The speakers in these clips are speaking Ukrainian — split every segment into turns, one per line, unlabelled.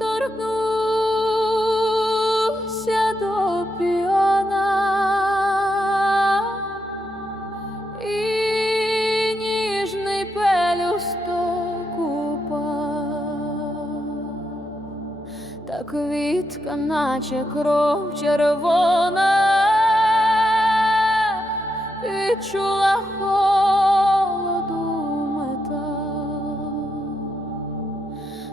доторкнуся до піона і ніжний пелюсток упав. Та квітка, наче кров червона, відчула холоду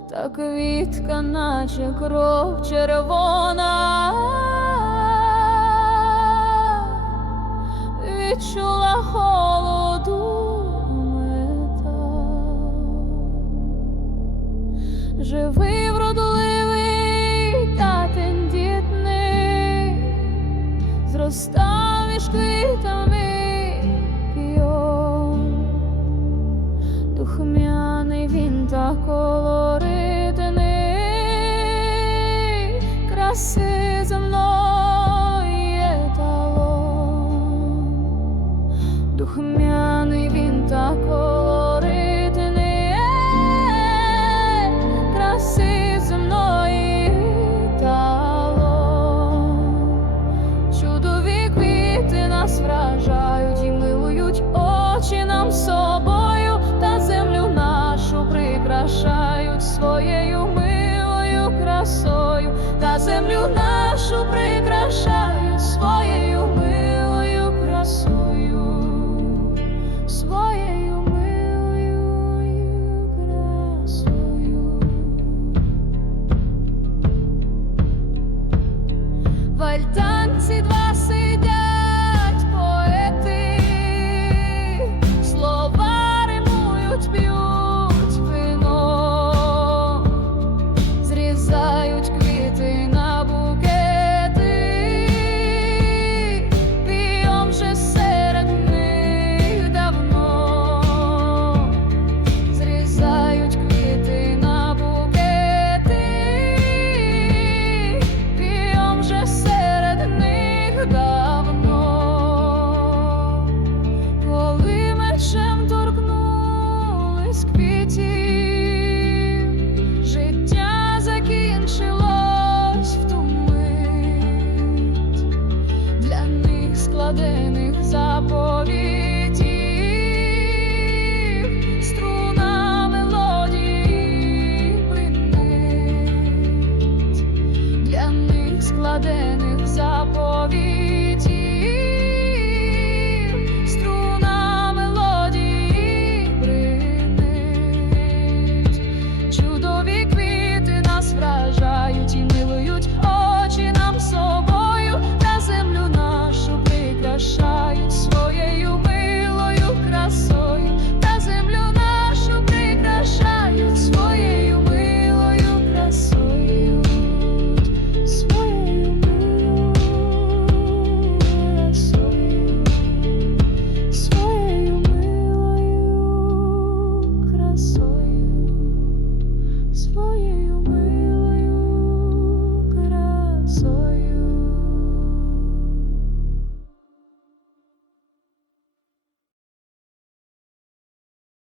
Та квітка, наче кров червона, відчула холоду метал. Живий, вродливий та тендітний, зростав між квітами. Духмяний він та колоритний, земної еталон. Духмяний він та колоритний, краси земної талон. Чудові квіти нас вражають і милують очі нам собою, та землю нашу прикрашають своєю милою красою, та землю нашу прикрашають. складених заповідей.